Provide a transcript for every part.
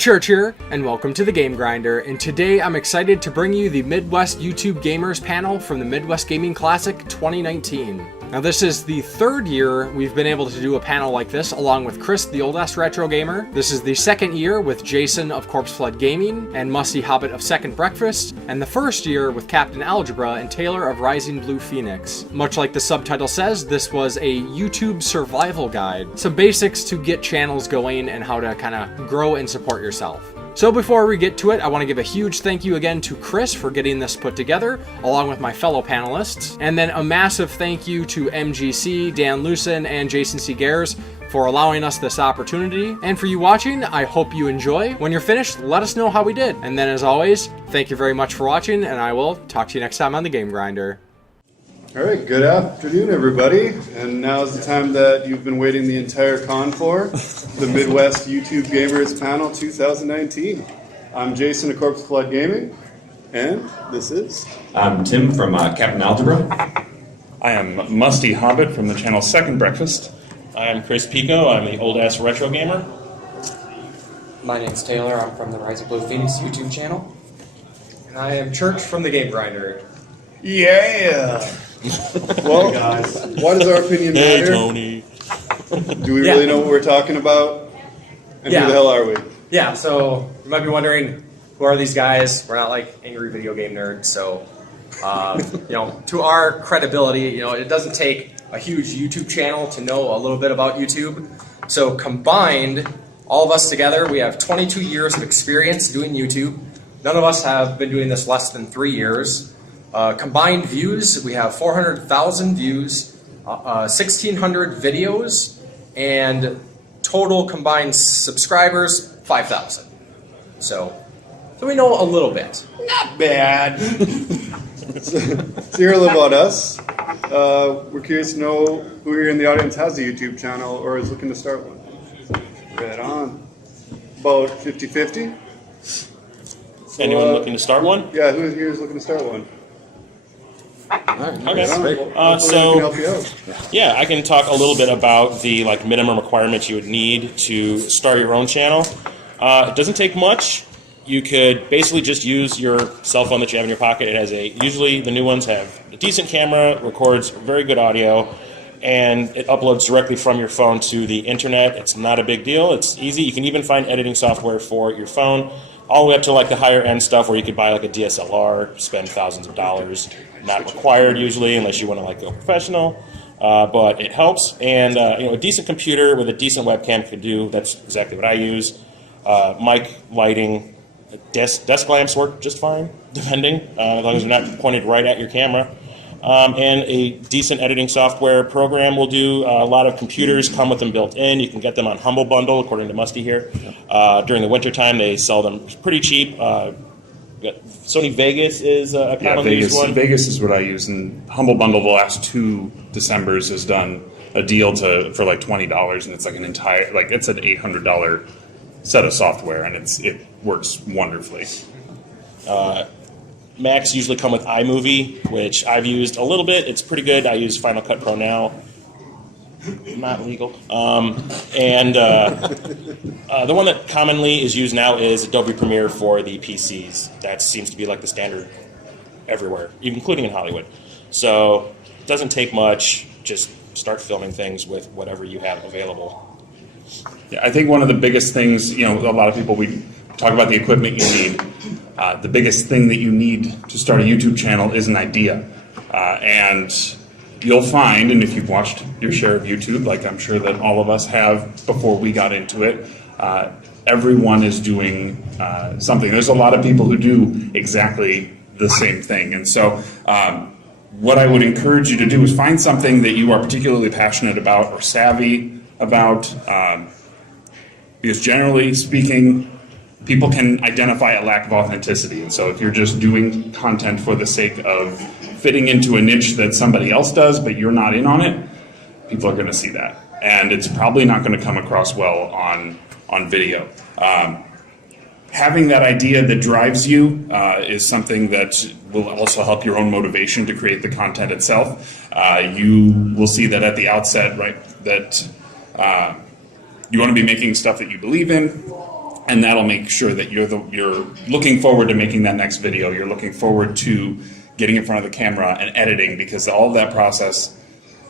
Church here, and welcome to the Game Grinder, and today I'm excited to bring you the Midwest YouTube Gamers panel from the Midwest Gaming Classic 2019. Now this is the third year we've been able to do a panel like this, along with Chris, the old-ass retro gamer. This is the second year with Jason of Corpse Flood Gaming and Musty Hobbit of Second Breakfast, and the first year with Captain Algebra and Taylor of Rising Blue Phoenix. Much like the subtitle says, this was a YouTube survival guide. Some basics to get channels going and how to kind of grow and support yourself. So before we get to it, I want to give a huge thank you again to Chris for getting this put together, along with my fellow panelists. And then a massive thank you to MGC, Dan Lucen, and Jason Seegers for allowing us this opportunity. And for you watching, I hope you enjoy. When you're finished, let us know how we did. And then as always, thank you very much for watching, and I will talk to you next time on the Game Grinder. All right, good afternoon, everybody. And now's the time that you've been waiting the entire con for, the Midwest YouTube Gamers Panel 2019. I'm Jason of Corpse Flood Gaming, and this is... I'm Tim from Captain Algebra. I am Musty Hobbit from the channel Second Breakfast. I am Chris Pico. I'm the old-ass retro gamer. My name's Taylor. I'm from the Rising Blue Phoenix YouTube channel. And I am Church from the Game Grinder. Yeah! Well, guys, why does our opinion matter? Hey, Tony. Do we really know what we're talking about? And who the hell are we? Yeah, so you might be wondering, who are these guys? We're not like angry video game nerds, so, to our credibility, it doesn't take a huge YouTube channel to know a little bit about YouTube. So combined, all of us together, we have 22 years of experience doing YouTube. None of us have been doing this less than 3 years. Combined views, we have 400,000 views, 1,600 videos, and total combined subscribers, 5,000. So we know a little bit. Not bad. So hear a little about us. We're curious to know who here in the audience has a YouTube channel or is looking to start one. Right on. About 50-50? So, Anyone looking to start one? Yeah, who here is looking to start one? Okay. Help you out. Yeah, I can talk a little bit about the minimum requirements you would need to start your own channel. It doesn't take much. You could basically just use your cell phone that you have in your pocket. It has usually the new ones have a decent camera, records very good audio, and it uploads directly from your phone to the internet. It's not a big deal. It's easy. You can even find editing software for your phone, all the way up to the higher end stuff where you could buy a DSLR, spend thousands of dollars. Not required usually unless you want to go professional, but it helps. And a decent computer with a decent webcam could do. That's exactly what I use. Mic, lighting, desk lamps work just fine, depending, as long as they're not pointed right at your camera. And a decent editing software program will do. A lot of computers come with them built in. You can get them on Humble Bundle, according to Musty here. During the wintertime, they sell them pretty cheap. Sony Vegas is a commonly used one. Vegas is what I use, and Humble Bundle the last 2 Decembers has done a deal for $20, and it's an entire it's an $800 set of software, and it works wonderfully. Macs usually come with iMovie, which I've used a little bit. It's pretty good. I use Final Cut Pro now. Not legal. And the one that commonly is used now is Adobe Premiere for the PCs. That seems to be the standard everywhere, including in Hollywood. So it doesn't take much. Just start filming things with whatever you have available. Yeah, I think one of the biggest things, a lot of people, we talk about the equipment you need. The biggest thing that you need to start a YouTube channel is an idea. And you'll find, and if you've watched your share of YouTube, like I'm sure that all of us have before we got into it, everyone is doing something. There's a lot of people who do exactly the same thing. And so what I would encourage you to do is find something that you are particularly passionate about or savvy about, because generally speaking, people can identify a lack of authenticity. And so if you're just doing content for the sake of fitting into a niche that somebody else does, but you're not in on it, people are going to see that. And it's probably not going to come across well on video. Having that idea that drives you is something that will also help your own motivation to create the content itself. You will see that at the outset, right, that you want to be making stuff that you believe in. and that'll make sure that you're looking forward to making that next video. You're looking forward to getting in front of the camera and editing, because all of that process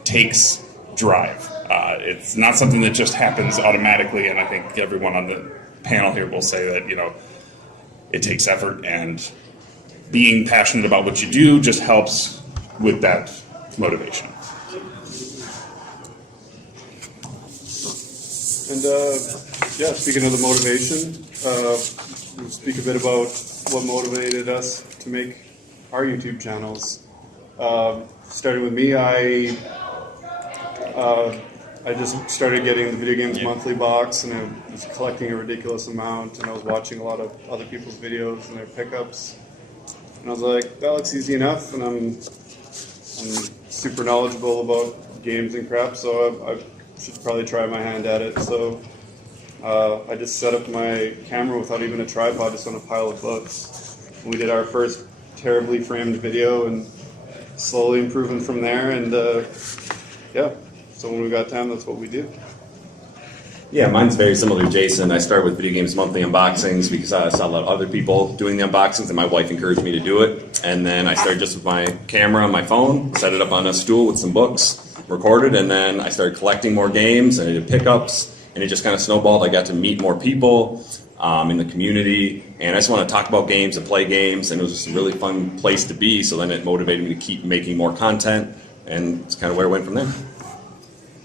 takes drive. It's not something that just happens automatically, and I think everyone on the panel here will say that, it takes effort, and being passionate about what you do just helps with that motivation. And speaking of the motivation, we'll speak a bit about what motivated us to make our YouTube channels. Starting with me, I just started getting the Video Games Monthly box, and I was collecting a ridiculous amount, and I was watching a lot of other people's videos and their pickups. And I was like, that looks easy enough, and I'm super knowledgeable about games and crap, so I should probably try my hand at it. So I just set up my camera without even a tripod, just on a pile of books. We did our first terribly framed video, and slowly improving from there, and so when we got time, that's what we do. Yeah, mine's very similar to Jason. I started with Video Games Monthly unboxings because I saw a lot of other people doing the unboxings, and my wife encouraged me to do it. And then I started just with my camera on my phone, set it up on a stool with some books, recorded, and then I started collecting more games, and I did pickups, and it just kind of snowballed. I got to meet more people in the community, and I just want to talk about games and play games, and it was just a really fun place to be, so then it motivated me to keep making more content, and it's kind of where it went from there.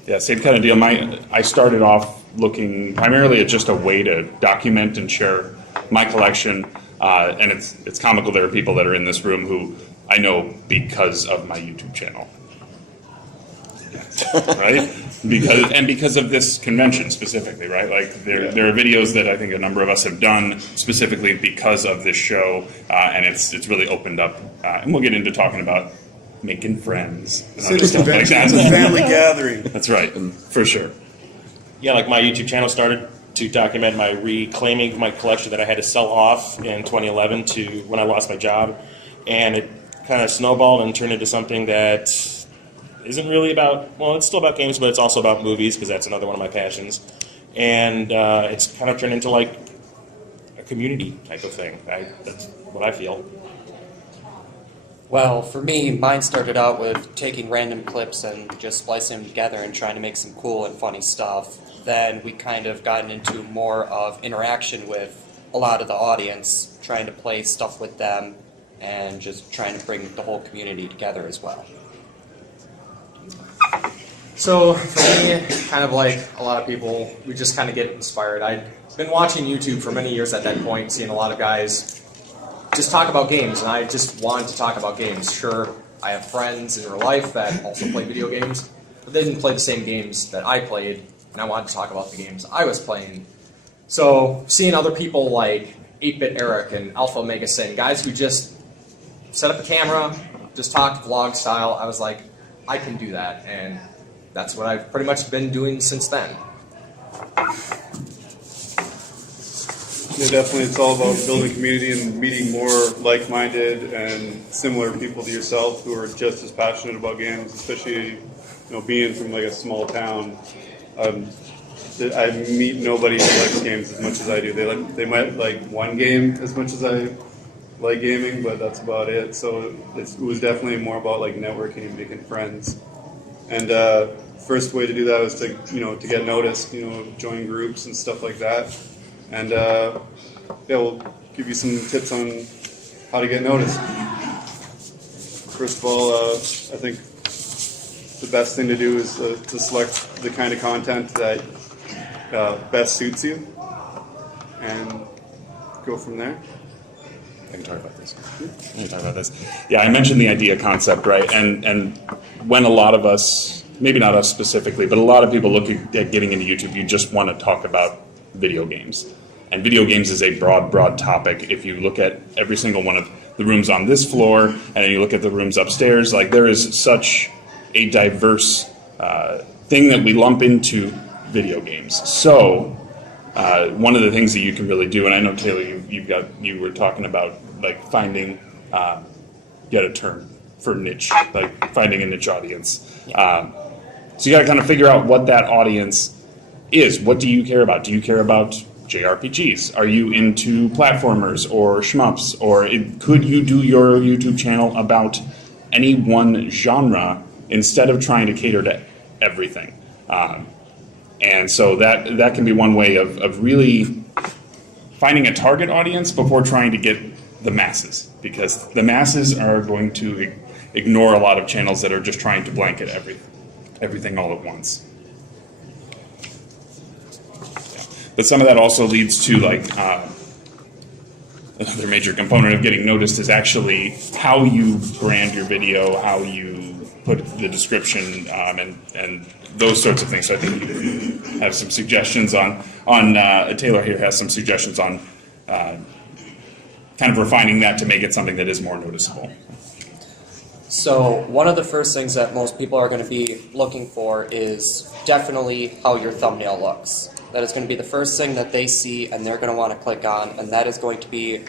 Yeah, same kind of deal. I started off looking primarily at just a way to document and share my collection, and it's comical. There are people that are in this room who I know because of my YouTube channel, right? Because of this convention specifically, right? Like there are videos that I think a number of us have done specifically because of this show, and it's really opened up. And we'll get into talking about making friends and other stuff like that. It's a family gathering. That's right, for sure. Yeah, like my YouTube channel started to document my reclaiming my collection that I had to sell off in 2011 to when I lost my job, and it kind of snowballed and turned into something that isn't really about, well, it's still about games, but it's also about movies, because that's another one of my passions, and it's kind of turned into like a community type of thing. That's what I feel. Well, for me, mine started out with taking random clips and just splicing them together and trying to make some cool and funny stuff. Then we kind of gotten into more of interaction with a lot of the audience, trying to play stuff with them, and just trying to bring the whole community together as well. So for me, kind of like a lot of people, we just kind of get inspired. I've been watching YouTube for many years at that point, seeing a lot of guys just talk about games, and I just wanted to talk about games. Sure, I have friends in real life that also play video games, but they didn't play the same games that I played, and I wanted to talk about the games I was playing. So seeing other people like 8-Bit Eric and Alpha Omega Sin, guys who just set up a camera, just talk vlog style, I was like, I can do that, and that's what I've pretty much been doing since then. Yeah, definitely. It's all about building community and meeting more like-minded and similar people to yourself who are just as passionate about games, especially, being from like a small town. I meet nobody who likes games as much as I do. They might like one game as much as I like gaming, but that's about it. So it was definitely more about like networking and making friends. And first way to do that was to get noticed, join groups and stuff like that. And we'll give you some tips on how to get noticed. First of all, I think the best thing to do is to select the kind of content that best suits you, and go from there. I can talk about this. Yeah, I mentioned the idea concept, right? And when a lot of us, maybe not us specifically, but a lot of people look at getting into YouTube, you just want to talk about video games. And video games is a broad topic. If you look at every single one of the rooms on this floor, and then you look at the rooms upstairs, like there is such a diverse thing that we lump into video games. So one of the things that you can really do, and I know Taylor, you were talking about like finding, you had a term for niche, like finding a niche audience. Yeah. So you got to kind of figure out what that audience is. What do you care about? Do you care about JRPGs? Are you into platformers or shmups? Or could you do your YouTube channel about any one genre instead of trying to cater to everything? And so that can be one way of really finding a target audience before trying to get the masses, because the masses are going to ignore a lot of channels that are just trying to blanket everything all at once. But some of that also leads to another major component of getting noticed is actually how you brand your video, how you put the description, and those sorts of things. So I think you have some suggestions on Taylor here has some suggestions on kind of refining that to make it something that is more noticeable. So one of the first things that most people are going to be looking for is definitely how your thumbnail looks. That is going to be the first thing that they see and they're going to want to click on, and that is going to be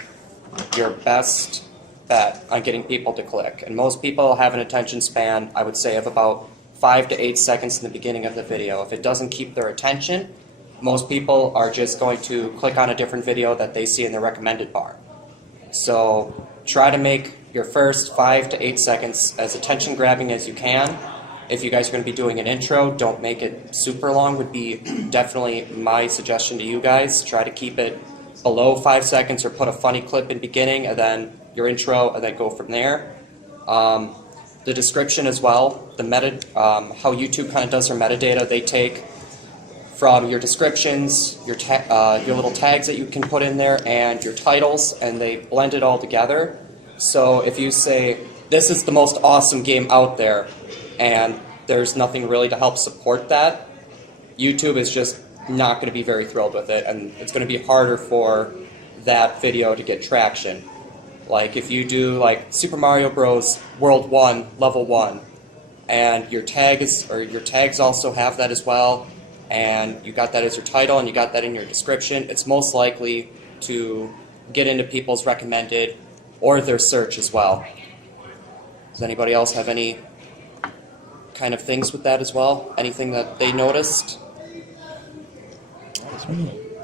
your best bet on getting people to click. And most people have an attention span, I would say, of about 5 to 8 seconds in the beginning of the video. If it doesn't keep their attention, most people are just going to click on a different video that they see in the recommended bar. So try to make your first 5 to 8 seconds as attention grabbing as you can. If you guys are going to be doing an intro, don't make it super long would be definitely my suggestion to you guys. Try to keep it below 5 seconds or put a funny clip in beginning and then your intro and then go from there. The description as well, the how YouTube kind of does their metadata, they take from your descriptions, your little tags that you can put in there, and your titles, and they blend it all together. So if you say, this is the most awesome game out there, and there's nothing really to help support that, YouTube is just not going to be very thrilled with it, and it's going to be harder for that video to get traction. Like if you do like Super Mario Bros. World 1, Level 1, and your tags also have that as well, and you got that as your title and you got that in your description, it's most likely to get into people's recommended or their search as well. Does anybody else have any kind of things with that as well? Anything that they noticed?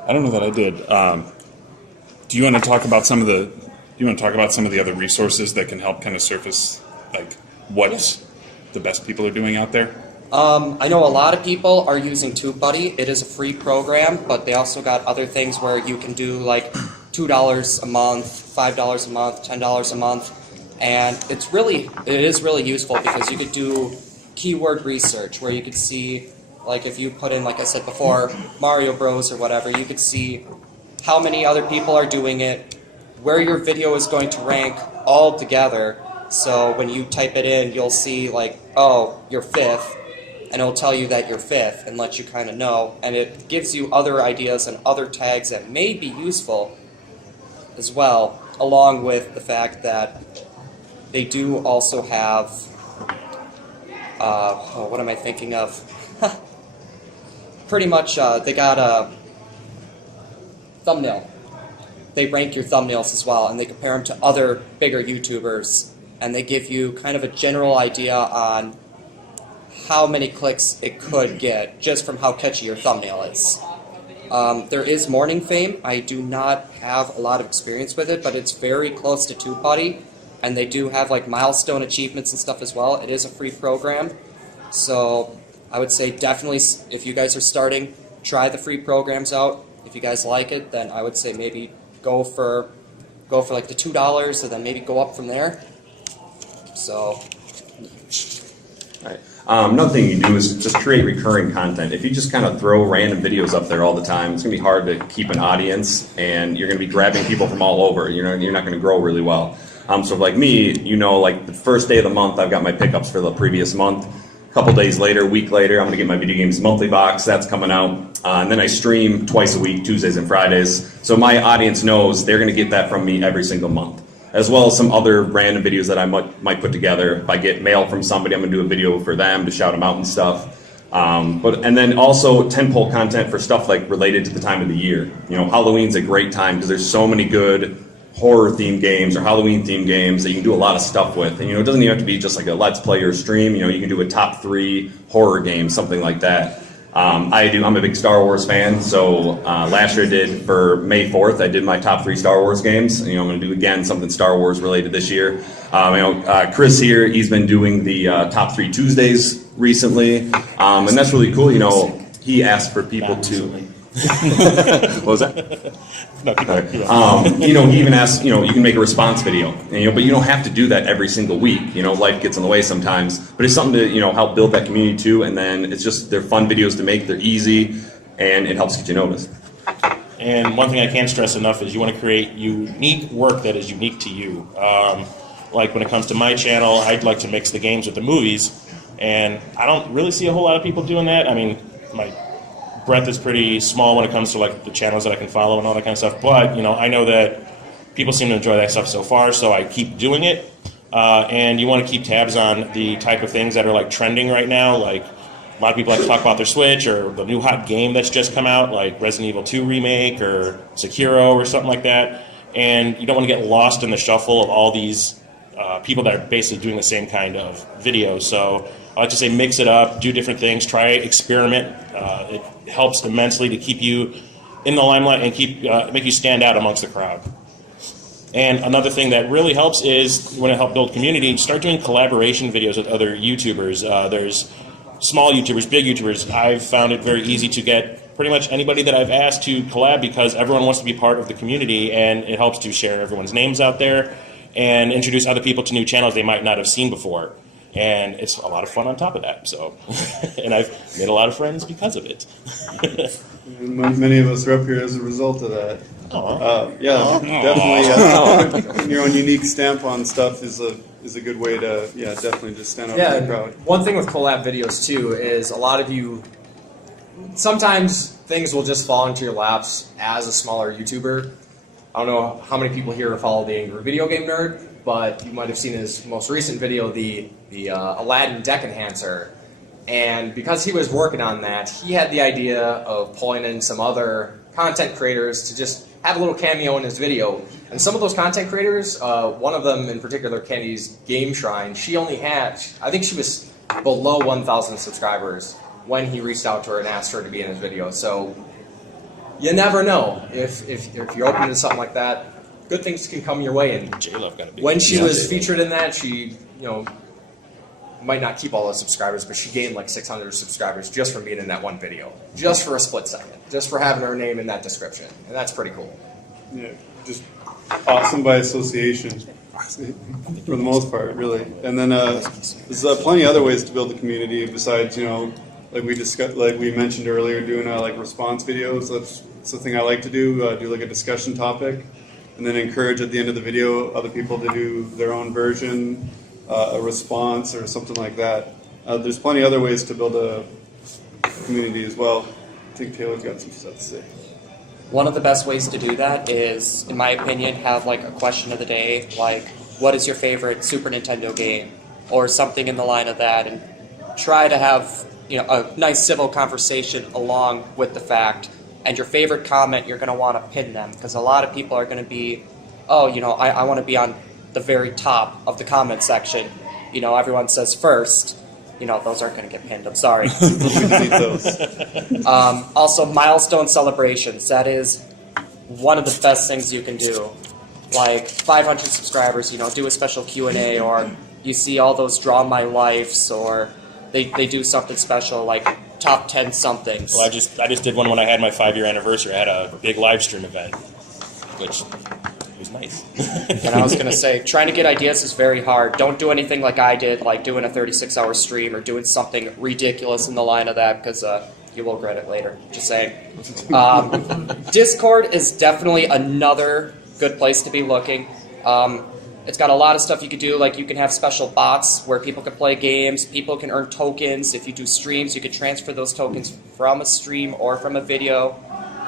I don't know that I did. Do you want to talk about some of the other resources that can help kind of surface like what the best people are doing out there? I know a lot of people are using TubeBuddy. It is a free program, but they also got other things where you can do like $2 a month, $5 a month, $10 a month, and it is really useful because you could do keyword research where you could see, like if you put in, like I said before, Mario Bros or whatever, you could see how many other people are doing it, where your video is going to rank all together. So when you type it in, you'll see like, oh, you're 5th, and it'll tell you that you're 5th and let you kind of know. And it gives you other ideas and other tags that may be useful as well, along with the fact that they do also have, what am I thinking of? Pretty much, they got a thumbnail. They rank your thumbnails as well, and they compare them to other bigger YouTubers, and they give you kind of a general idea on how many clicks it could get just from how catchy your thumbnail is. There is Morning Fame. I do not have a lot of experience with it, but it's very close to TubeBuddy, and they do have like milestone achievements and stuff as well. It is a free program, so I would say definitely if you guys are starting, try the free programs out. If you guys like it, then I would say maybe go for like the $2 and then maybe go up from there. So. Right. Another thing you do is just create recurring content. If you just kind of throw random videos up there all the time, it's going to be hard to keep an audience, and you're going to be grabbing people from all over. You're not going to grow really well. So like me, like the first day of the month, I've got my pickups for the previous month. A couple days later, week later, I'm going to get my Video Games Monthly box. That's coming out. And then I stream twice a week, Tuesdays and Fridays. So my audience knows they're going to get that from me every single month, as well as some other random videos that I might put together. If I get mail from somebody, I'm going to do a video for them to shout them out and stuff. And then also tentpole content for stuff like related to the time of the year. Halloween's a great time because there's so many good horror-themed games or Halloween-themed games that you can do a lot of stuff with. And it doesn't even have to be just like a Let's Play or stream. You can do a top 3 horror game, something like that. I'm a big Star Wars fan, so last year I did, for May 4th, I did my top 3 Star Wars games. I'm going to do, again, something Star Wars related this year. Chris here, he's been doing the top 3 Tuesdays recently, and that's really cool. He asked for people to... What was that? He even asked, you can make a response video, but you don't have to do that every single week. Life gets in the way sometimes, but it's something to, help build that community too. And then they're fun videos to make, they're easy, and it helps get you noticed. And one thing I can't stress enough is you want to create unique work that is unique to you. Like when it comes to my channel, I'd like to mix the games with the movies, and I don't really see a whole lot of people doing that. I mean, my breadth is pretty small when it comes to like the channels that I can follow and all that kind of stuff. But I know that people seem to enjoy that stuff so far, so I keep doing it. And you want to keep tabs on the type of things that are like trending right now. Like a lot of people like to talk about their Switch or the new hot game that's just come out, like Resident Evil 2 remake or Sekiro or something like that. And you don't want to get lost in the shuffle of all these people that are basically doing the same kind of video. So I like to say mix it up, do different things, try experiment. It helps immensely to keep you in the limelight and make you stand out amongst the crowd. And another thing that really helps is, you want to help build community, start doing collaboration videos with other YouTubers. There's small YouTubers, big YouTubers. I've found it very easy to get pretty much anybody that I've asked to collab because everyone wants to be part of the community, and it helps to share everyone's names out there and introduce other people to new channels they might not have seen before. And it's a lot of fun on top of that. So, and I've made a lot of friends because of it. Many of us are up here as a result of that. Definitely putting your own unique stamp on stuff is a good way to definitely just stand out from the crowd. One thing with collab videos too is a lot of you, sometimes things will just fall into your laps as a smaller YouTuber. I don't know how many people here follow the Angry Video Game Nerd, but you might have seen his most recent video, the Aladdin deck enhancer. And because he was working on that, he had the idea of pulling in some other content creators to just have a little cameo in his video. And some of those content creators, one of them in particular, Candy's Game Shrine, she only had, I think she was below 1,000 subscribers when he reached out to her and asked her to be in his video. So you never know if you're open to something like that. Good things can come your way. And when she was featured in that, she might not keep all those subscribers, but she gained like 600 subscribers just from being in that one video, just for a split second, just for having her name in that description, and that's pretty cool. Yeah, just awesome by association, for the most part, really. And then there's plenty of other ways to build the community besides like we mentioned earlier, doing like response videos. That's the thing I like to do. Do like a discussion topic, and then encourage at the end of the video other people to do their own version, a response or something like that. There's plenty of other ways to build a community as well. I think Taylor's got some stuff to say. One of the best ways to do that is, in my opinion, have like a question of the day, like what is your favorite Super Nintendo game, or something in the line of that, and try to have a nice civil conversation along with the fact. And your favorite comment, you're going to want to pin them, because a lot of people are going to be, I want to be on the very top of the comment section. Everyone says first. Those aren't going to get pinned. I'm sorry. Also, Milestone Celebrations. That is one of the best things you can do. Like 500 subscribers, do a special Q&A, or you see all those Draw My Lives, or they do something special like top 10 somethings. Well, I just did one when I had my 5-year anniversary. I had a big live stream event, which was nice. And I was going to say, trying to get ideas is very hard. Don't do anything like I did, like doing a 36-hour stream or doing something ridiculous in the line of that, because you will regret it later. Just saying. Discord is definitely another good place to be looking. It's got a lot of stuff you could do, like you can have special bots where people can play games, people can earn tokens. If you do streams, you can transfer those tokens from a stream or from a video,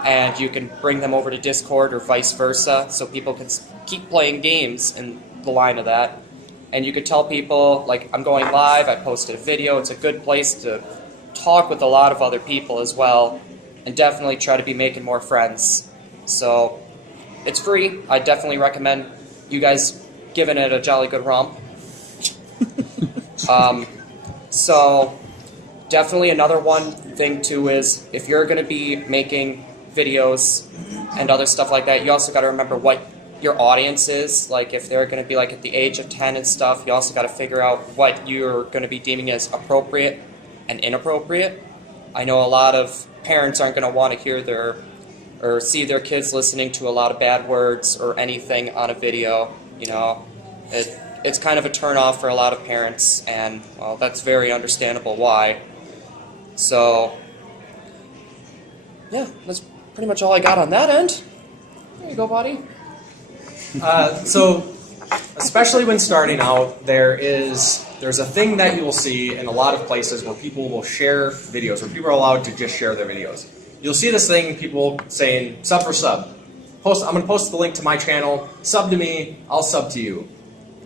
and you can bring them over to Discord or vice versa, so people can keep playing games in the line of that. And you could tell people, like, I'm going live, I posted a video. It's a good place to talk with a lot of other people as well, and definitely try to be making more friends. So it's free. I definitely recommend you guys giving it a jolly good romp. So definitely another one thing too is if you're going to be making videos and other stuff like that, you also got to remember what your audience is. Like if they're going to be like at the age of 10 and stuff, you also got to figure out what you're going to be deeming as appropriate and inappropriate. I know a lot of parents aren't going to want to hear or see their kids listening to a lot of bad words or anything on a video. You know, it's kind of a turn off for a lot of parents, and well, that's very understandable why. So yeah, that's pretty much all I got on that end. There you go, buddy. So, especially when starting out, there's a thing that you will see in a lot of places where people will share videos, where people are allowed to just share their videos. You'll see this thing, people saying, sub for sub. I'm going to post the link to my channel, sub to me, I'll sub to you.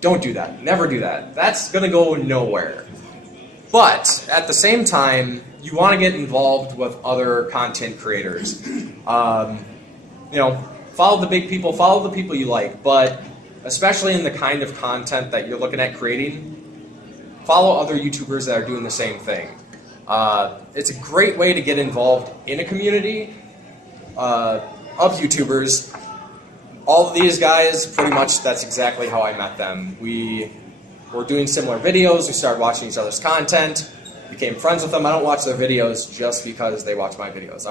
Don't do that. Never do that. That's going to go nowhere. But, at the same time, you want to get involved with other content creators. Follow the big people, follow the people you like, but especially in the kind of content that you're looking at creating, follow other YouTubers that are doing the same thing. It's a great way to get involved in a community of YouTubers. All of these guys, pretty much that's exactly how I met them. We were doing similar videos, we started watching each other's content, became friends with them. I don't watch their videos just because they watch my videos.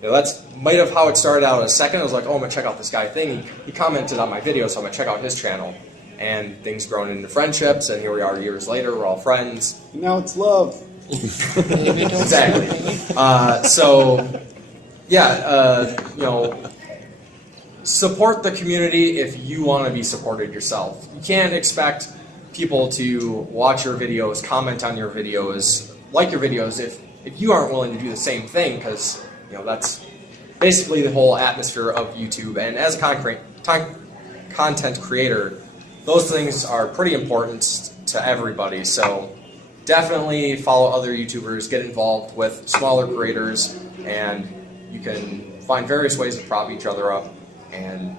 That's might have how it started out in a second. I was like, oh, I'm going to check out this guy thing. He commented on my video, so I'm going to check out his channel. And things grown into friendships, and here we are years later, we're all friends. Now it's love. Exactly. Support the community if you want to be supported yourself. You can't expect people to watch your videos, comment on your videos, like your videos if you aren't willing to do the same thing, because that's basically the whole atmosphere of YouTube. And as a content creator, those things are pretty important to everybody. So definitely follow other YouTubers, get involved with smaller creators, and you can find various ways to prop each other up and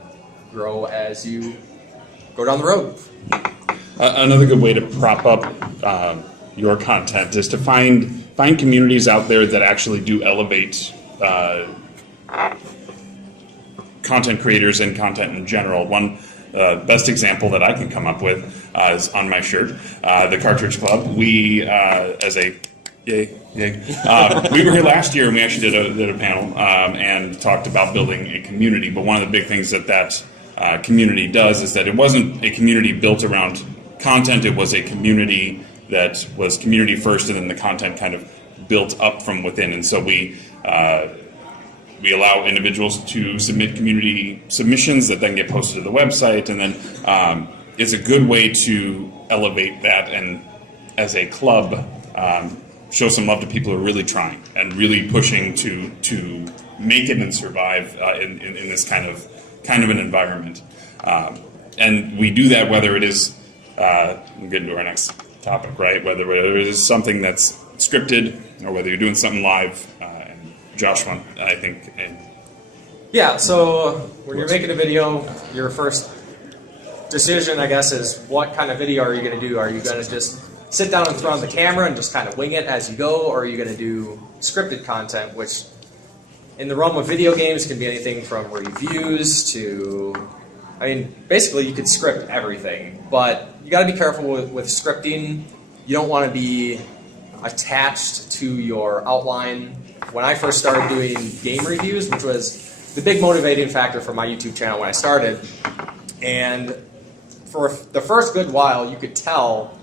grow as you go down the road. Another good way to prop up your content is to find communities out there that actually do elevate content creators and content in general. One best example that I can come up with is on my shirt, the Cartridge Club. We, we were here last year and we actually did a panel and talked about building a community. But one of the big things that community does is that it wasn't a community built around content. It was a community that was community first, and then the content kind of built up from within. And so we allow individuals to submit community submissions that then get posted to the website, and then it's a good way to elevate that, and as a club, show some love to people who are really trying and really pushing to make it and survive in this kind of an environment. And we do that whether it is, we'll get into our next topic, right? Whether it is something that's scripted or whether you're doing something live. And Joshua, I think. Yeah, so when you're making a video, your first decision, I guess, is what kind of video are you going to do? Are you going to just sit down and throw on the camera and just kind of wing it as you go, or are you going to do scripted content, which in the realm of video games can be anything from reviews to, basically you could script everything, but you got to be careful with scripting. You don't want to be attached to your outline. When I first started doing game reviews, which was the big motivating factor for my YouTube channel when I started, and for the first good while you could tell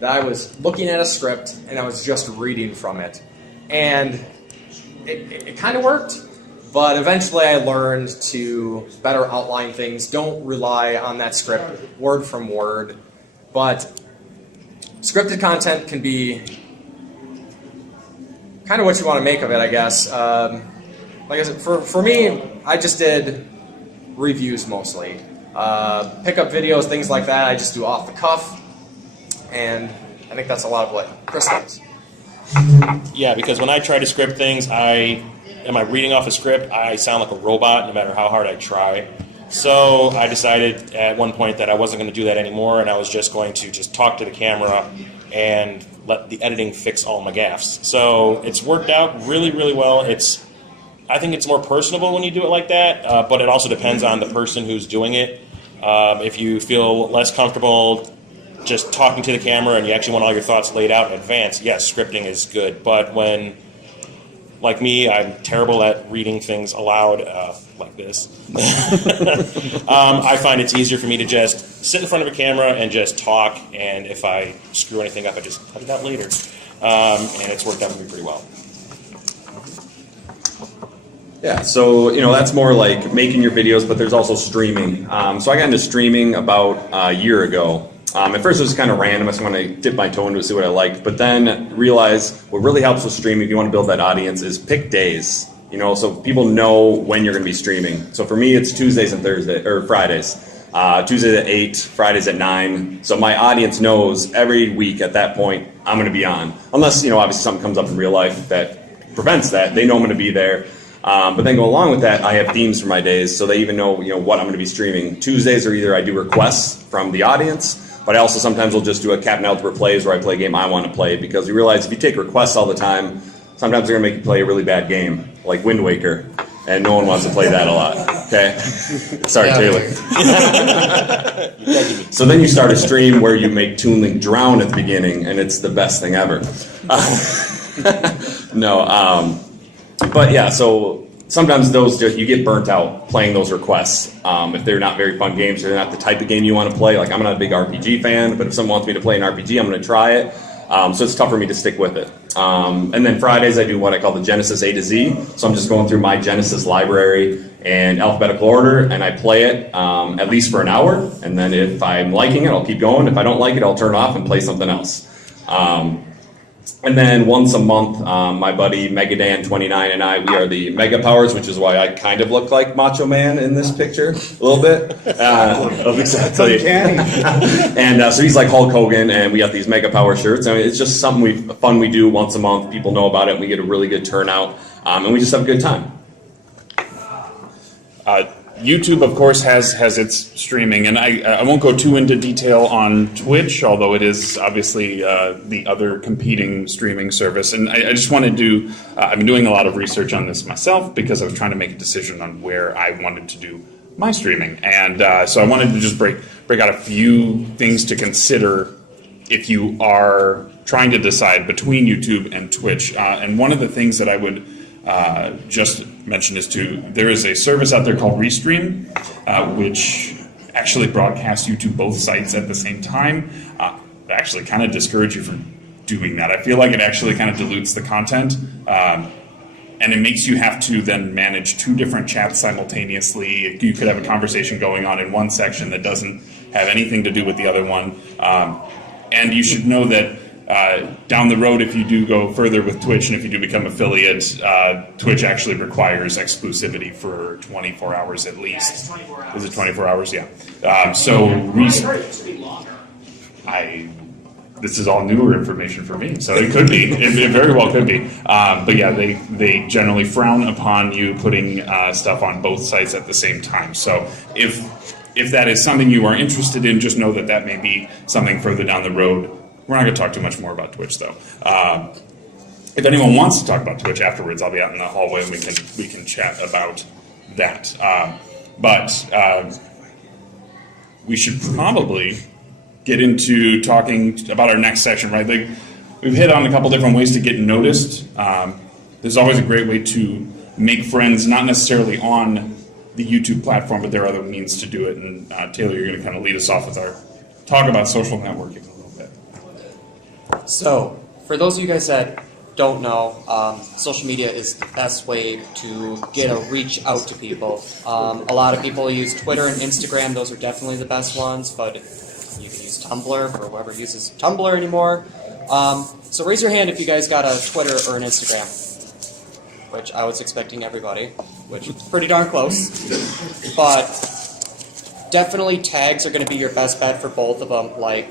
that I was looking at a script and I was just reading from it. And it kind of worked, but eventually I learned to better outline things. Don't rely on that script word from word, but scripted content can be kind of what you want to make of it, I guess. Like I said, for me, I just did reviews mostly. Pickup videos, things like that, I just do off the cuff. And I think that's a lot of what Chris does. Yeah, because when I try to script things, am I reading off a script? I sound like a robot no matter how hard I try. So I decided at one point that I wasn't going to do that anymore, and I was just going to just talk to the camera and let the editing fix all my gaffes. So it's worked out really, really well. I think it's more personable when you do it like that, but it also depends on the person who's doing it. If you feel less comfortable just talking to the camera and you actually want all your thoughts laid out in advance, yes, scripting is good. But when, like me, I'm terrible at reading things aloud like this. I find it's easier for me to just sit in front of a camera and just talk, and if I screw anything up, I just cut it out later. And it's worked out for me pretty well. Yeah, so that's more like making your videos, but there's also streaming. So I got into streaming about a year ago. At first it was kind of random. I just wanted to dip my toe into it, see what I liked, but then realized what really helps with streaming, if you want to build that audience, is pick days. So people know when you're going to be streaming. So for me, it's Tuesdays and Fridays. Tuesdays at 8, Fridays at 9. So my audience knows every week at that point I'm going to be on. Unless, obviously something comes up in real life that prevents that. They know I'm going to be there. But then go along with that, I have themes for my days, so they even know what I'm going to be streaming. Tuesdays are either I do requests from the audience, but I also sometimes will just do a Captain Algebra plays where I play a game I want to play, because you realize if you take requests all the time, sometimes they're going to make you play a really bad game, like Wind Waker, and no one wants to play that a lot. Okay? Sorry, Taylor. So then you start a stream where you make Toon Link drown at the beginning, and it's the best thing ever. But yeah, so sometimes you get burnt out playing those requests. If they're not very fun games, or they're not the type of game you want to play. Like, I'm not a big RPG fan, but if someone wants me to play an RPG, I'm going to try it. So it's tough for me to stick with it. And then Fridays I do what I call the Genesis A to Z. So I'm just going through my Genesis library in alphabetical order, and I play it at least for an hour. And then if I'm liking it, I'll keep going. If I don't like it, I'll turn it off and play something else. And then once a month, my buddy Megadan29 and we are the Mega Powers, which is why I kind of look like Macho Man in this picture a little bit. And so he's like Hulk Hogan, and we got these Mega Power shirts. I mean, it's just something fun we do once a month. People know about it, and we get a really good turnout, and we just have a good time. YouTube, of course, has its streaming, and I won't go too into detail on Twitch, although it is obviously the other competing streaming service. And I just wanted to, I've been doing a lot of research on this myself because I was trying to make a decision on where I wanted to do my streaming. And so I wanted to just break out a few things to consider if you are trying to decide between YouTube and Twitch. And one of the things that I would just mention there is a service out there called Restream, which actually broadcasts you to both sites at the same time. I actually kind of discourage you from doing that. I feel like it actually kind of dilutes the content, and it makes you have to then manage two different chats simultaneously. You could have a conversation going on in one section that doesn't have anything to do with the other one, and you should know that down the road, if you do go further with Twitch and if you do become affiliate, Twitch actually requires exclusivity for 24 hours at least. It's 24 hours. Is it 24 hours? Yeah. This is all newer information for me, so it could be. It very well could be. But yeah, they generally frown upon you putting stuff on both sites at the same time. So if that is something you are interested in, just know that may be something further down the road. We're not going to talk too much more about Twitch, though. If anyone wants to talk about Twitch afterwards, I'll be out in the hallway and we can chat about that. But we should probably get into talking about our next section, right? We've hit on a couple different ways to get noticed. There's always a great way to make friends, not necessarily on the YouTube platform, but there are other means to do it. And Taylor, you're going to kind of lead us off with our talk about social networking. So, for those of you guys that don't know, social media is the best way to get a reach out to people. A lot of people use Twitter and Instagram. Those are definitely the best ones, but you can use Tumblr for whoever uses Tumblr anymore. So raise your hand if you guys got a Twitter or an Instagram, which I was expecting everybody, which is pretty darn close. But definitely tags are going to be your best bet for both of them, like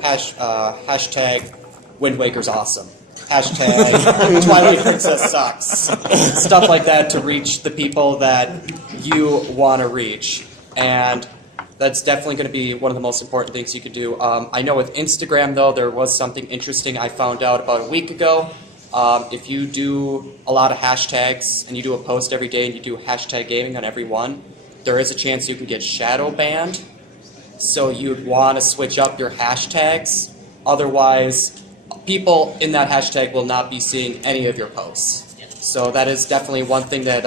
hashtag Wind Waker's awesome. Hashtag Twilight Princess sucks. Stuff like that to reach the people that you want to reach. And That's definitely going to be one of the most important things you could do. I know with Instagram, though, there was something interesting I found out about a week ago. If you do a lot of hashtags and you do a post every day and you do hashtag gaming on every one, there is a chance you can get shadow banned. So you'd want to switch up your hashtags. Otherwise, people in that hashtag will not be seeing any of your posts. So that is definitely one thing that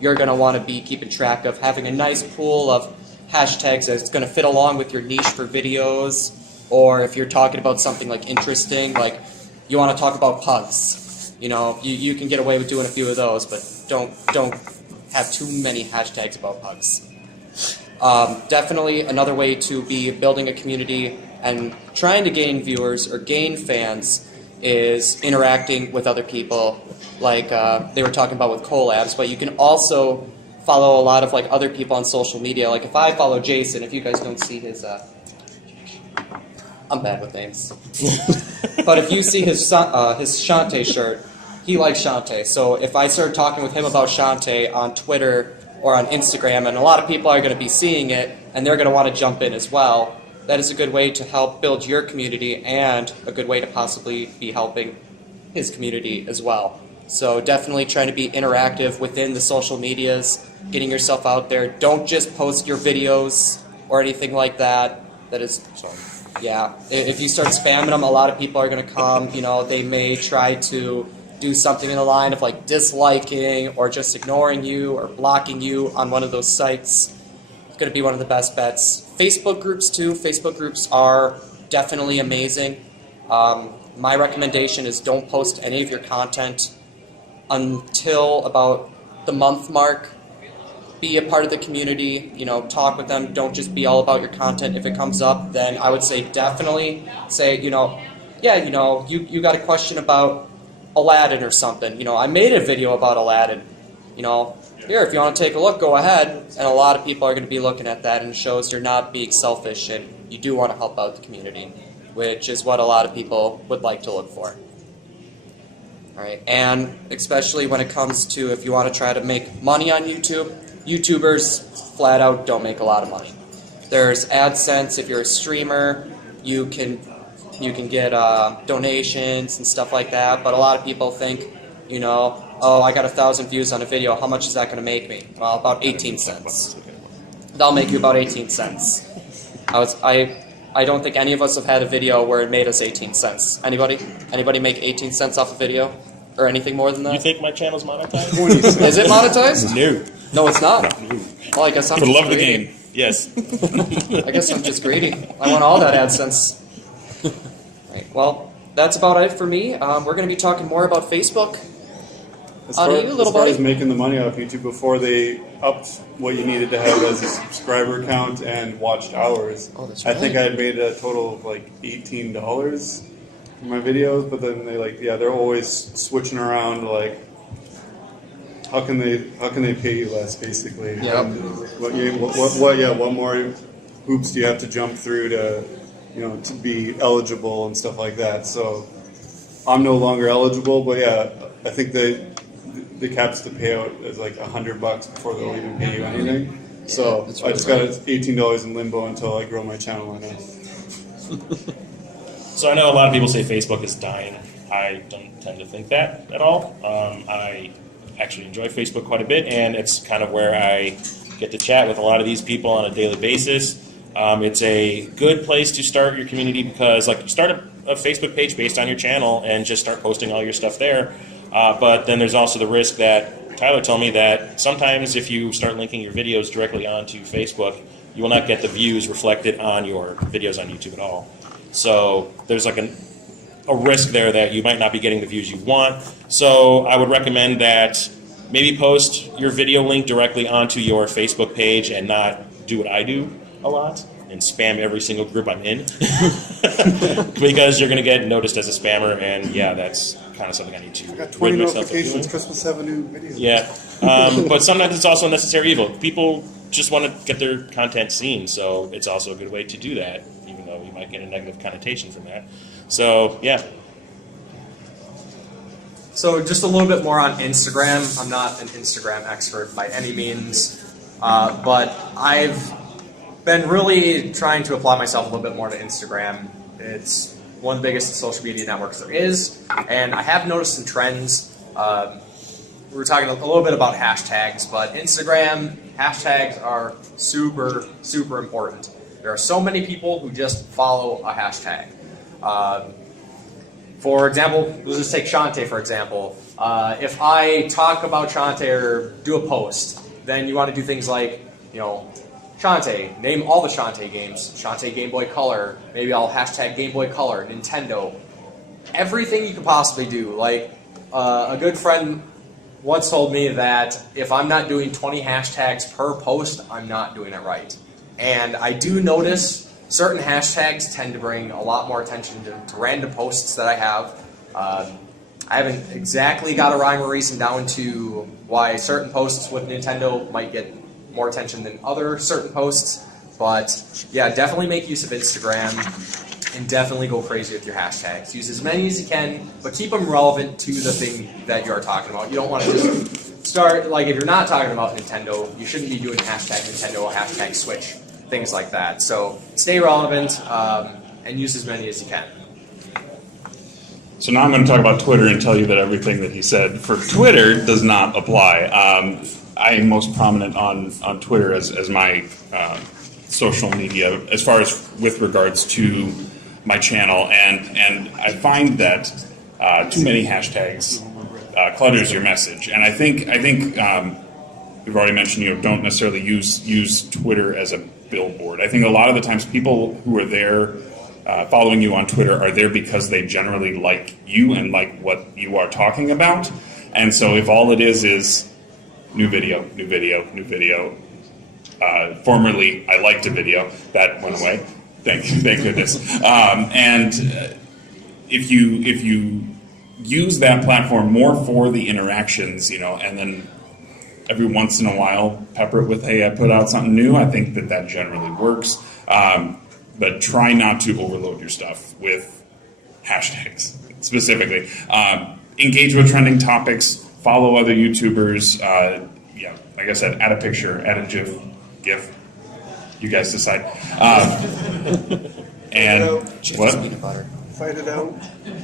you're going to want to be keeping track of, having a nice pool of hashtags that's going to fit along with your niche for videos, or if you're talking about something like interesting, like you want to talk about pugs. You know, you can get away with doing a few of those, but don't have too many hashtags about pugs. Definitely another way to be building a community and trying to gain viewers or gain fans is interacting with other people, like they were talking about with collabs, but you can also follow a lot of like other people on social media. Like if I follow Jason, if you guys don't see his, I'm bad with names, but if you see his Shantae shirt, he likes Shantae. So if I start talking with him about Shantae on Twitter or on Instagram, and a lot of people are going to be seeing it, and they're going to want to jump in as well, that is a good way to help build your community and a good way to possibly be helping his community as well. So definitely trying to be interactive within the social medias, getting yourself out there. Don't just post your videos or anything like that. That is, yeah. If you start spamming them, a lot of people are going to come. You know, they may try to do something in the line of like disliking or just ignoring you or blocking you on one of those sites. It's going to be one of the best bets. Facebook groups too. Facebook groups are definitely amazing. My recommendation is don't post any of your content until about the month mark. Be a part of the community, you know, talk with them. Don't just be all about your content. If it comes up, then I would say definitely say, you know, yeah, you know, you got a question about Aladdin or something. You know, I made a video about Aladdin. You know, here, if you want to take a look, go ahead. And a lot of people are going to be looking at that, and it shows you're not being selfish and you do want to help out the community, which is what a lot of people would like to look for. All right, and especially when it comes to if you want to try to make money on YouTube, YouTubers flat out don't make a lot of money. There's AdSense. If you're a streamer, you can get donations and stuff like that, but a lot of people think, you know, oh, I got 1,000 views on a video, how much is that going to make me? Well, about 18 cents. That'll make you about 18 cents. I don't think any of us have had a video where it made us 18 cents. Anybody? Anybody make 18 cents off a video? Or anything more than that? You think my channel's monetized? Is it monetized? No. No, it's not. Well, I guess I'm For just love of the greedy. game. Yes. I guess I'm just greedy. I want all that AdSense. Right, well, that's about it for me. We're going to be talking more about Facebook. As far, you, little as, far buddy? as making the money off YouTube, before they upped what you needed to have as a subscriber count and watched hours, Oh, that's I think I right. had made a total of like $18 for my videos. But then they're always switching around to like, how can they pay you less, basically? Yep. What more hoops do you have to jump through to, you know, to be eligible and stuff like that? So I'm no longer eligible, but yeah, I think the caps to pay out is like $100 before they'll even pay you anything. So that's I just got $18 in limbo until I grow my channel enough. So I know a lot of people say Facebook is dying. I don't tend to think that at all. I actually enjoy Facebook quite a bit, and it's kind of where I get to chat with a lot of these people on a daily basis. It's a good place to start your community because, like, you start a Facebook page based on your channel and just start posting all your stuff there. But then there's also the risk that Tyler told me that sometimes if you start linking your videos directly onto Facebook, you will not get the views reflected on your videos on YouTube at all. So there's like a risk there that you might not be getting the views you want. So I would recommend that maybe post your video link directly onto your Facebook page and not do what I do a lot and spam every single group I'm in because you're going to get noticed as a spammer, and yeah, that's kind of something I need to I got 20 rid myself of notifications. doing. Christmas Avenue videos. Yeah, but sometimes it's also a necessary evil. People just want to get their content seen, so it's also a good way to do that, even though you might get a negative connotation from that. So, yeah. So just a little bit more on Instagram. I'm not an Instagram expert by any means, but I've been really trying to apply myself a little bit more to Instagram. It's one of the biggest social media networks there is, and I have noticed some trends. We were talking a little bit about hashtags, but Instagram hashtags are super, super important. There are so many people who just follow a hashtag. For example, let's just take Shantae for example. If I talk about Shantae or do a post, then you want to do things like, Shantae, name all the Shantae games. Shantae Game Boy Color. Maybe I'll hashtag Game Boy Color, Nintendo. Everything you could possibly do. Like, a good friend once told me that if I'm not doing 20 hashtags per post, I'm not doing it right. And I do notice certain hashtags tend to bring a lot more attention to random posts that I have. I haven't exactly got a rhyme or reason down to why certain posts with Nintendo might get more attention than other certain posts, but yeah, definitely make use of Instagram and definitely go crazy with your hashtags. Use as many as you can, but keep them relevant to the thing that you are talking about. You don't want to just start, like if you're not talking about Nintendo, you shouldn't be doing hashtag Nintendo, hashtag Switch, things like that. So stay relevant and use as many as you can. So now I'm going to talk about Twitter and tell you that everything that he said for Twitter does not apply. I am most prominent on Twitter as my social media, as far as with regards to my channel, and I find that too many hashtags clutters your message. And I think we've already mentioned, don't necessarily use Twitter as a billboard. I think a lot of the times people who are there following you on Twitter are there because they generally like you and like what you are talking about. And so if all it is new video, formerly I liked a video, that went away. Thank goodness. And if you use that platform more for the interactions, and then every once in a while pepper it with, hey, I put out something new, I think that generally works. But try not to overload your stuff with hashtags specifically. Engage with trending topics, follow other YouTubers, like I said, add a picture, add a GIF. You guys decide. And what? Peanut butter. Fight it out.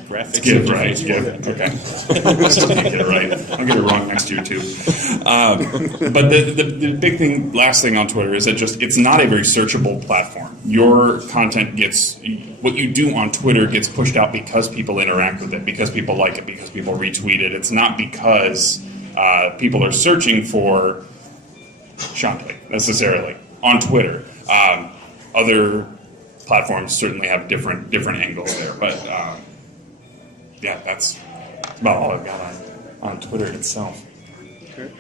Graphics. GIF, right? GIF. Okay. I still can't get it right. I'll get it wrong next year too. But the big thing, last thing on Twitter is that it's not a very searchable platform. Your content what you do on Twitter gets pushed out because people interact with it, because people like it, because people retweet it. It's not because people are searching for Shantae necessarily on Twitter. Other platforms certainly have different angles there, but that's about all I've got on Twitter itself. Okay.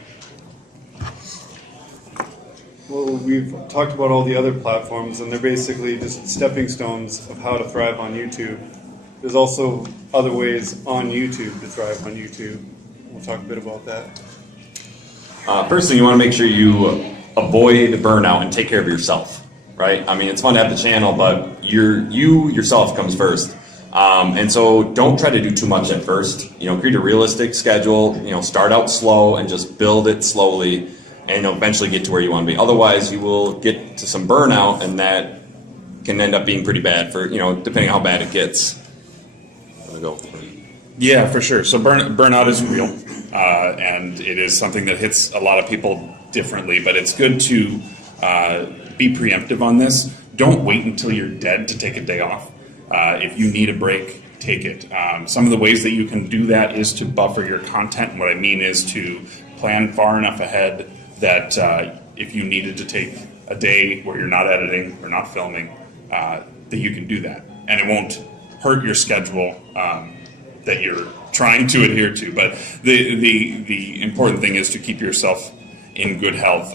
Well, we've talked about all the other platforms, and they're basically just stepping stones of how to thrive on YouTube. There's also other ways on YouTube to thrive on YouTube. We'll talk a bit about that. First thing, you want to make sure you avoid burnout and take care of yourself, right? I mean, it's fun to have the channel, but you yourself comes first. And so don't try to do too much at first. Create a realistic schedule, start out slow and just build it slowly and eventually get to where you want to be. Otherwise, you will get to some burnout, and that can end up being pretty bad for, depending on how bad it gets. Yeah, for sure. So burnout is real, and it is something that hits a lot of people differently, but it's good to be preemptive on this. Don't wait until you're dead to take a day off. If you need a break, take it. Some of the ways that you can do that is to buffer your content. What I mean is to plan far enough ahead that if you needed to take a day where you're not editing or not filming, that you can do that. And it won't hurt your schedule that you're trying to adhere to. But the important thing is to keep yourself in good health.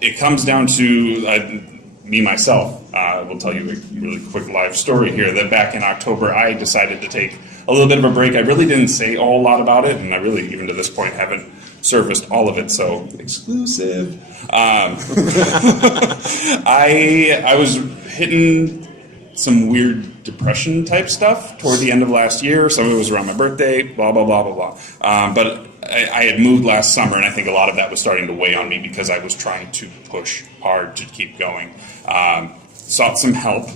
It comes down to me, myself. Will tell you a really quick life story here, that back in October, I decided to take a little bit of a break. I really didn't say a whole lot about it, and I really, even to this point, haven't surfaced all of it, so exclusive. I was hitting some weird depression type stuff toward the end of last year. Some of it was around my birthday, blah, blah, blah, blah, blah. But I had moved last summer, and I think a lot of that was starting to weigh on me because I was trying to push hard to keep going. Sought some help.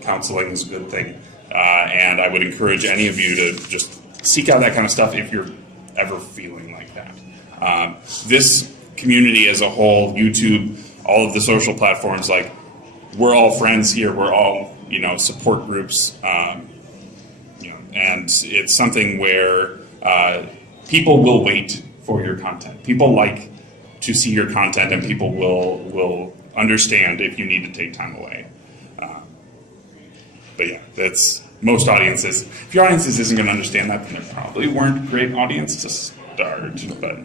Counseling is a good thing. And I would encourage any of you to just seek out that kind of stuff if you're ever feeling like that. This community as a whole, YouTube, all of the social platforms, like, we're all friends here. We're all, support groups. And it's something where people will wait for your content. People like to see your content, and people will understand if you need to take time away. But yeah, that's most audiences. If your audiences isn't going to understand that, then there probably weren't a great audience to start. But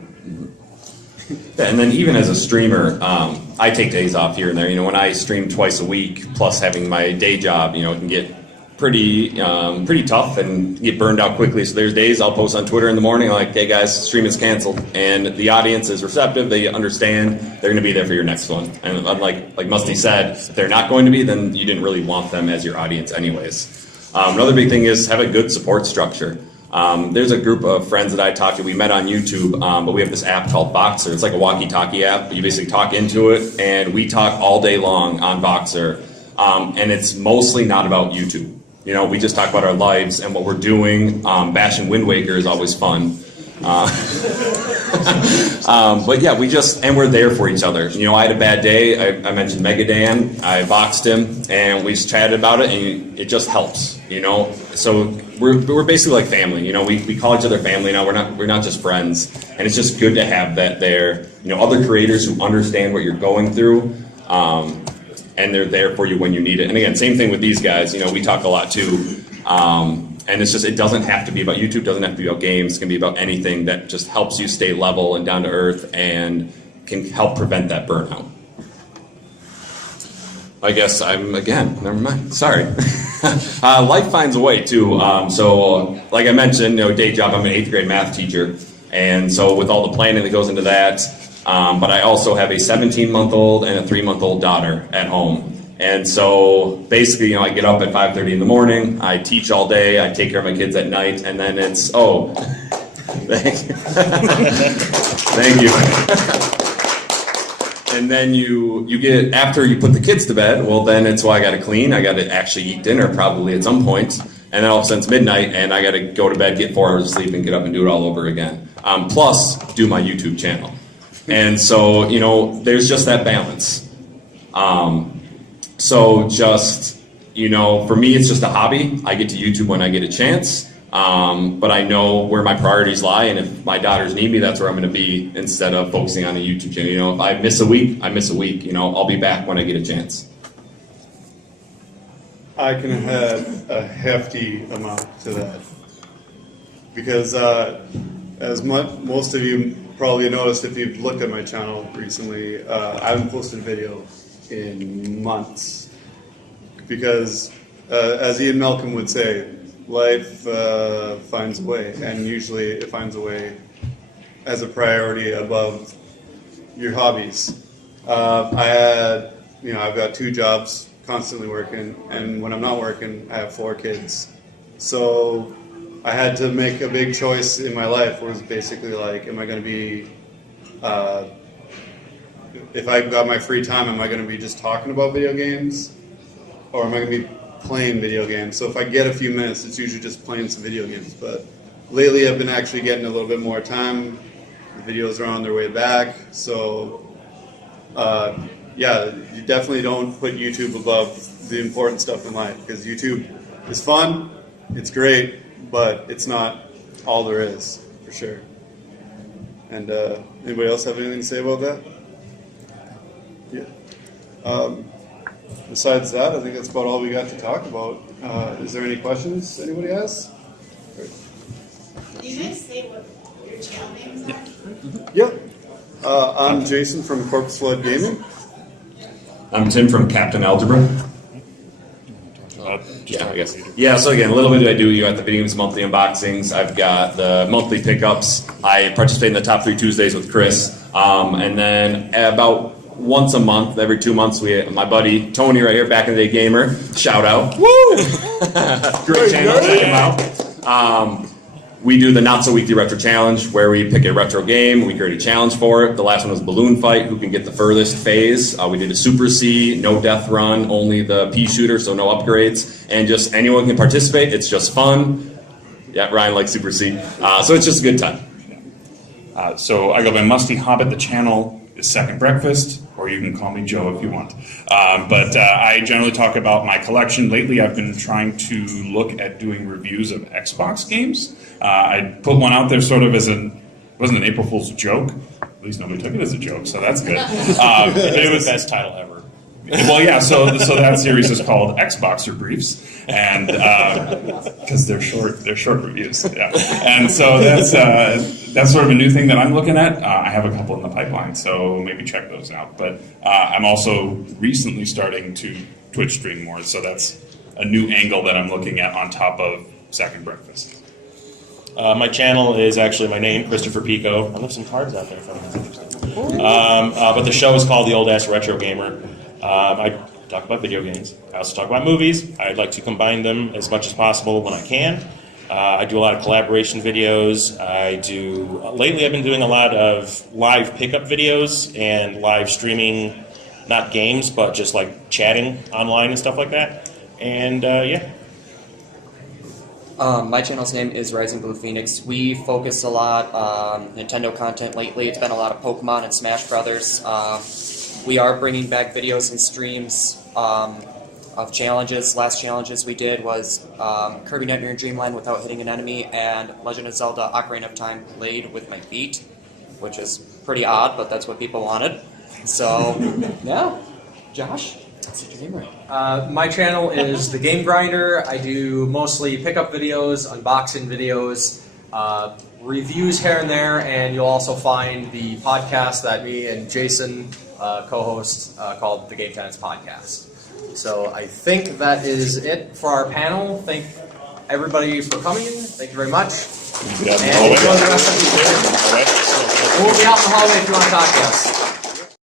yeah, and then even as a streamer, I take days off here and there. When I stream twice a week, plus having my day job, it can get pretty tough and get burned out quickly. So there's days I'll post on Twitter in the morning like, "Hey guys, stream is canceled," and the audience is receptive. They understand. They're going to be there for your next one. And like Musty said, if they're not going to be, then you didn't really want them as your audience anyways. Another big thing is have a good support structure. There's a group of friends that I talked to. We met on YouTube, but we have this app called Boxer. It's like a walkie-talkie app. You basically talk into it, and we talk all day long on Boxer. And it's mostly not about YouTube. We just talk about our lives and what we're doing. Bashing Wind Waker is always fun. But yeah, we're there for each other. I had a bad day. I mentioned Megadan. I boxed him, and we just chatted about it, and it just helps. So we're basically like family. We call each other family now. We're not just friends, and it's just good to have that there. Other creators who understand what you're going through. And they're there for you when you need it. And again, same thing with these guys. We talk a lot too. And it's just, it doesn't have to be about YouTube, doesn't have to be about games. It can be about anything that just helps you stay level and down to earth and can help prevent that burnout. I guess never mind. Sorry. Life finds a way too. So like I mentioned, day job, I'm an 8th grade math teacher. And so with all the planning that goes into that, but I also have a 17-month-old and a 3-month-old daughter at home. And so basically, I get up at 5:30 in the morning, I teach all day, I take care of my kids at night, and then it's, thank you. And then you get, after you put the kids to bed, well then it's, I gotta clean, I gotta actually eat dinner probably at some point, and then all of a sudden it's midnight, and I gotta go to bed, get 4 hours of sleep, and get up and do it all over again. Plus, do my YouTube channel. And so, there's just that balance. So just, for me, it's just a hobby. I get to YouTube when I get a chance. But I know where my priorities lie. And if my daughters need me, that's where I'm going to be instead of focusing on a YouTube channel. If I miss a week, I miss a week. I'll be back when I get a chance. I can add a hefty amount to that. Because as most of you probably noticed if you've looked at my channel recently, I haven't posted a video in months. Because, as Ian Malcolm would say, life finds a way, and usually it finds a way as a priority above your hobbies. I've got 2 jobs, constantly working, and when I'm not working, I have 4 kids. So I had to make a big choice in my life, where it was basically like, am I going to be, if I've got my free time, am I going to be just talking about video games, or am I going to be playing video games? So if I get a few minutes, it's usually just playing some video games. But lately I've been actually getting a little bit more time. The videos are on their way back. So you definitely don't put YouTube above the important stuff in life, because YouTube is fun, it's great, but it's not all there is, for sure. And anybody else have anything to say about that? Yeah. Besides that, I think that's about all we got to talk about. Is there any questions anybody has? Do you guys say what your channel names are? Yep. I'm Jason from Corpse Flood Gaming. I'm Tim from Captain Algebra. I guess. Yeah, so again, a little bit I do. You got the Video Games Monthly unboxings. I've got the monthly pickups. I participate in the Top 3 Tuesdays with Chris. And then about once a month, every 2 months, my buddy Tony right here, Back in the Day Gamer, shout out. Woo! Great channel, check them out. We do the Not So Weekly Retro Challenge, where we pick a retro game, we create a challenge for it. The last one was Balloon Fight, who can get the furthest phase. We did a Super C, no death run, only the pea shooter, so no upgrades. And just anyone can participate, it's just fun. Yeah, Ryan likes Super C. So it's just a good time. So I go by Musty Hobbit. The channel is Second Breakfast, or you can call me Joe if you want. But I generally talk about my collection. Lately, I've been trying to look at doing reviews of Xbox games. I put one out there sort of as it wasn't an April Fool's joke. At least nobody took it as a joke, so that's good. It was the best title ever. Well, yeah. So that series is called Xboxer Briefs, and because they're short reviews. Yeah, and so that's sort of a new thing that I'm looking at. I have a couple in the pipeline, so maybe check those out. But I'm also recently starting to Twitch stream more, so that's a new angle that I'm looking at on top of Second Breakfast. My channel is actually my name, Christopher Pico. I left some cards out there for them. That's interesting. But the show is called The Old Ass Retro Gamer. I talk about video games. I also talk about movies. I'd like to combine them as much as possible when I can. I do a lot of collaboration videos. Lately I've been doing a lot of live pickup videos and live streaming, not games, but just like chatting online and stuff like that. And yeah. My channel's name is Rising Blue Phoenix. We focus a lot on Nintendo content lately. It's been a lot of Pokemon and Smash Brothers. We are bringing back videos and streams of challenges. Last challenges we did was Kirby Nightmare Dreamland without hitting an enemy, and Legend of Zelda Ocarina of Time played with my feet, which is pretty odd, but that's what people wanted. So, yeah. Josh? My channel is The Game Grinder. I do mostly pickup videos, unboxing videos, reviews here and there, and you'll also find the podcast that me and Jason co-host called The Game Tenants Podcast. So I think that is it for our panel. Thank everybody for coming. Thank you very much. And enjoy the rest of the day. We'll be out in the hallway if you want to talk to us.